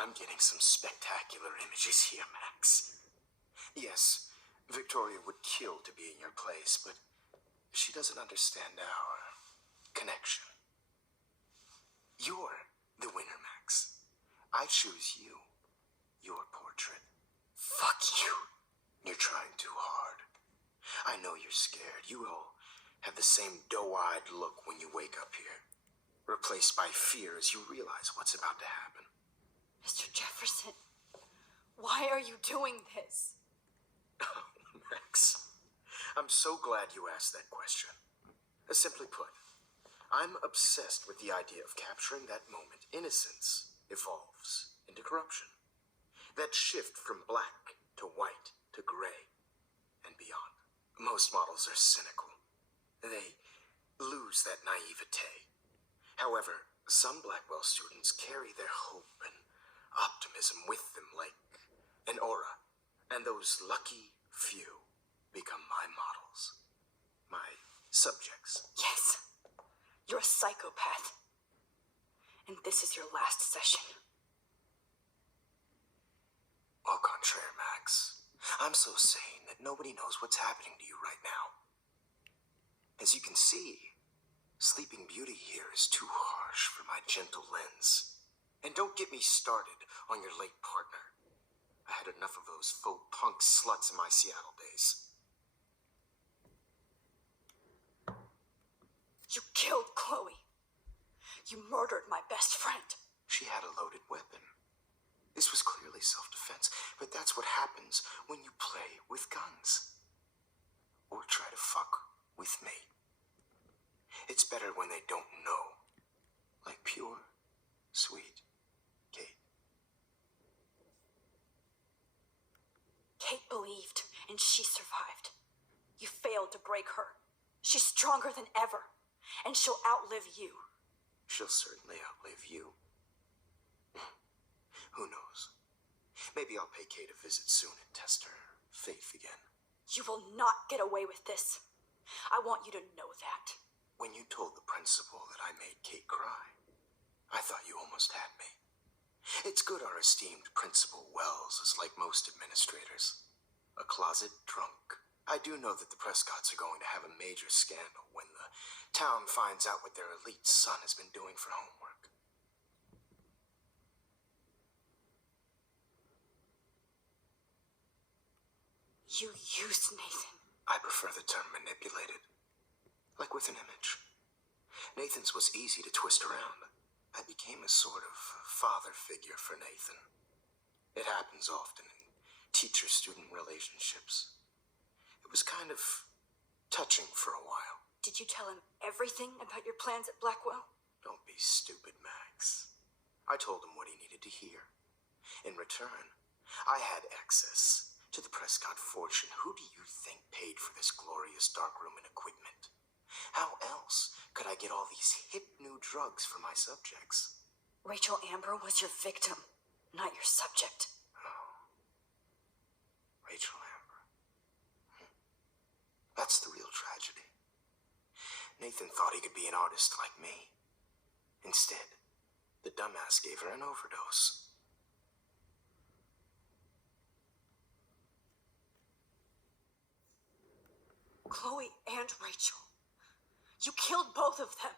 I'm getting some spectacular images here, Max. Yes, Victoria would kill to be in your place, but she doesn't understand our connection. You're the winner, Max. I choose you. Your portrait. Fuck you. You're trying too hard. I know you're scared. You all have the same doe-eyed look when you wake up here, replaced by fear as you realize what's about to happen. Mr. Jefferson, why are you doing this? Oh, Max, I'm so glad you asked that question. Simply put, I'm obsessed with the idea of capturing that moment innocence evolves into corruption. That shift from black to white to gray and beyond. Most models are cynical. They lose that naivete. However, some Blackwell students carry their hope and optimism with them like an aura. And those lucky few become my models. My subjects. Yes, you're a psychopath. And this is your last session. Au contraire, Max. I'm so sane that nobody knows what's happening to you right now. As you can see, Sleeping Beauty here is too harsh for my gentle lens. And don't get me started on your late partner. I had enough of those faux punk sluts in my Seattle days. You killed Chloe. You murdered my best friend. She had a loaded weapon. This was clearly self-defense, but that's what happens when you play with guns. Or try to fuck with me. It's better when they don't know. Like pure, sweet Kate. Kate believed, and she survived. You failed to break her. She's stronger than ever, and she'll outlive you. She'll certainly outlive you. Who knows? Maybe I'll pay Kate a visit soon and test her faith again. You will not get away with this. I want you to know that. When you told the principal that I made Kate cry, I thought you almost had me. It's good our esteemed Principal Wells is like most administrators. A closet drunk. I do know that the Prescotts are going to have a major scandal when the town finds out what their elite son has been doing for homework. You used Nathan. I prefer the term manipulated. Like with an image. Nathan's was easy to twist around. I became a sort of father figure for Nathan. It happens often in teacher-student relationships. It was kind of touching for a while. Did you tell him everything about your plans at Blackwell? Don't be stupid, Max. I told him what he needed to hear. In return, I had access to the Prescott fortune. Who do you think paid for this glorious darkroom and equipment? How else could I get all these hip new drugs for my subjects? Rachel Amber was your victim, not your subject. Oh. Rachel Amber. That's the real tragedy. Nathan thought he could be an artist like me. Instead, the dumbass gave her an overdose. Chloe and Rachel. You killed both of them.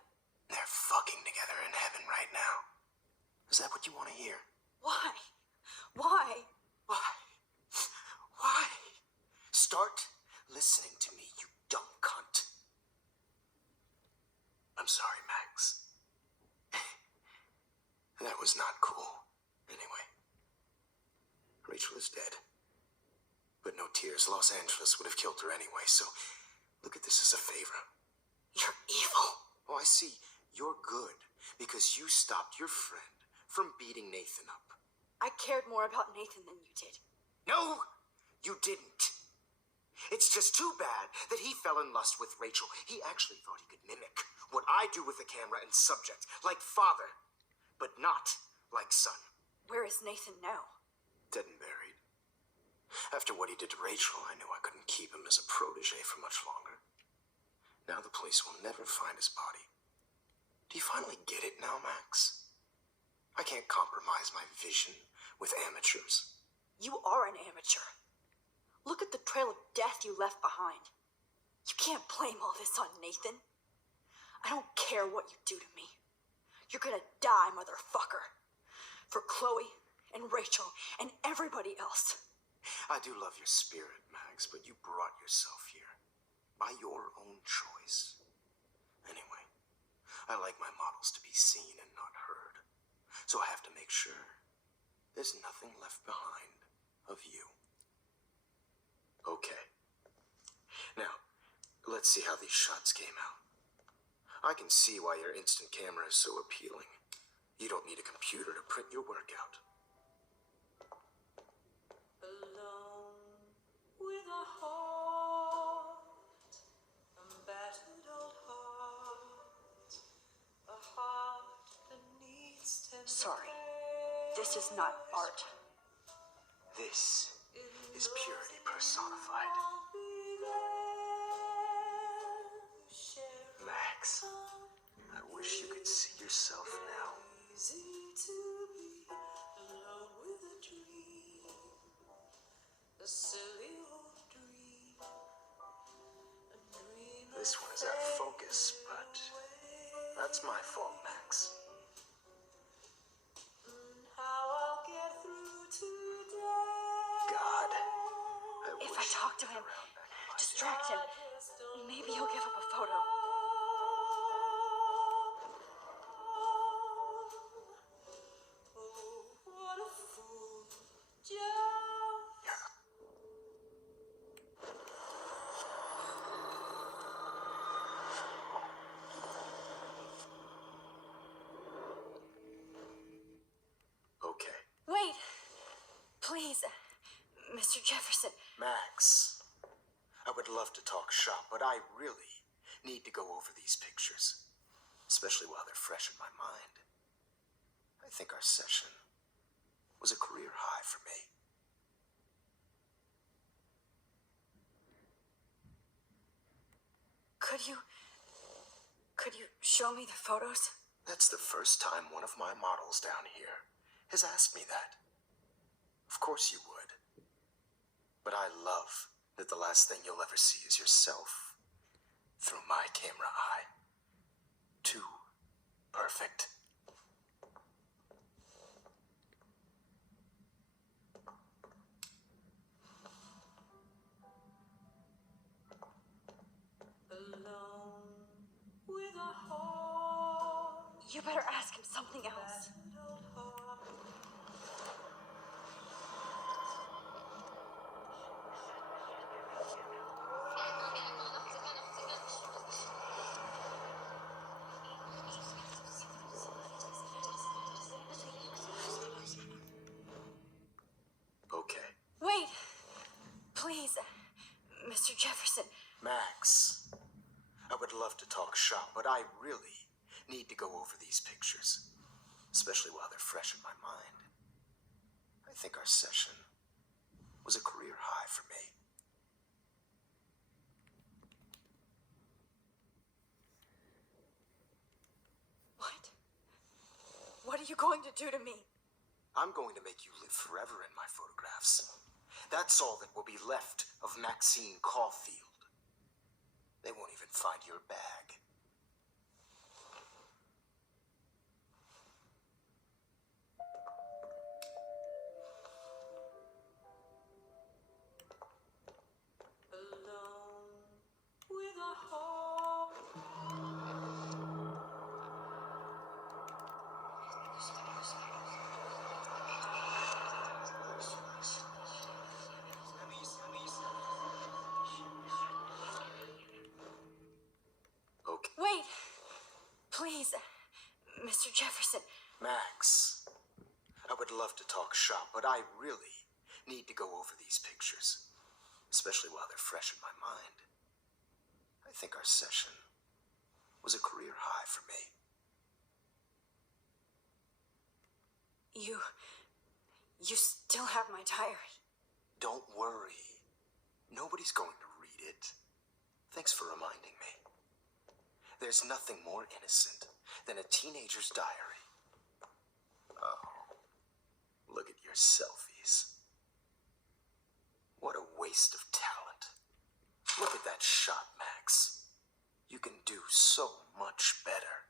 They're fucking together in heaven right now. Is that what you want to hear? Why? Why? Why? Why? Start listening to me, you dumb cunt. I'm sorry, Max. That was not cool. Anyway, Rachel is dead. But no tears. Los Angeles would have killed her anyway, so look at this as a favor. You're evil. Oh, I see. You're good because you stopped your friend from beating Nathan up. I cared more about Nathan than you did. No, you didn't. It's just too bad that he fell in lust with Rachel. He actually thought he could mimic what I do with the camera and subject, like father, but not like son. Where is Nathan now? Dead and buried. After what he did to Rachel, I knew I couldn't keep him as a protege for much longer. Now the police will never find his body. Do you finally get it now, Max? I can't compromise my vision with amateurs. You are an amateur. Look at the trail of death you left behind. You can't blame all this on Nathan. I don't care what you do to me. You're gonna die, motherfucker. For Chloe and Rachel and everybody else. I do love your spirit, Max, but you brought yourself here by your own choice. Anyway, I like my models to be seen and not heard, so I have to make sure there's nothing left behind of you. Okay. Now, let's see how these shots came out. I can see why your instant camera is so appealing. You don't need a computer to print your work out. Alone with a heart, a battered old heart, a heart that needs tender. Sorry, this is not art. This is purity personified. Max, I wish you could see yourself now. Easy to be alone with a dream, a silly old dream, a dream. This one is out of focus, but that's my fault, Max. How I'll get through today. God, If I talk to him, distract him, maybe he'll give up a photo. Oh, what a fool, Joe. Okay. Wait, please, Mr. Jefferson. Max, I would love to talk shop, but I really need to go over these pictures, especially while they're fresh in my mind. I think our session was a career high for me. Could you show me the photos? That's the first time one of my models down here has asked me that. Of course you would. But I love that the last thing you'll ever see is yourself through my camera eye. Too perfect. Alone with a heart. You better ask him something else. Okay. Wait, please, Mr. Jefferson. Max, I would love to talk shop, but I really need to go over these pictures, especially while they're fresh in my mind. I think our session was a career high for me. What? What are you going to do to me? I'm going to make you live forever in my photographs. That's all that will be left of Maxine Caulfield. They won't even find your bag. Alone with a heart. Okay. Wait, please, Mr. Jefferson. Max, I would love to talk shop, but I really need to go over these pictures, especially while they're fresh in my mind. I think our session was a career high for me. You still have my diary. Don't worry. Nobody's going to read it. Thanks for reminding me. There's nothing more innocent than a teenager's diary. Look at your selfies. What a waste of talent. Look at that shot, Max. You can do so much better.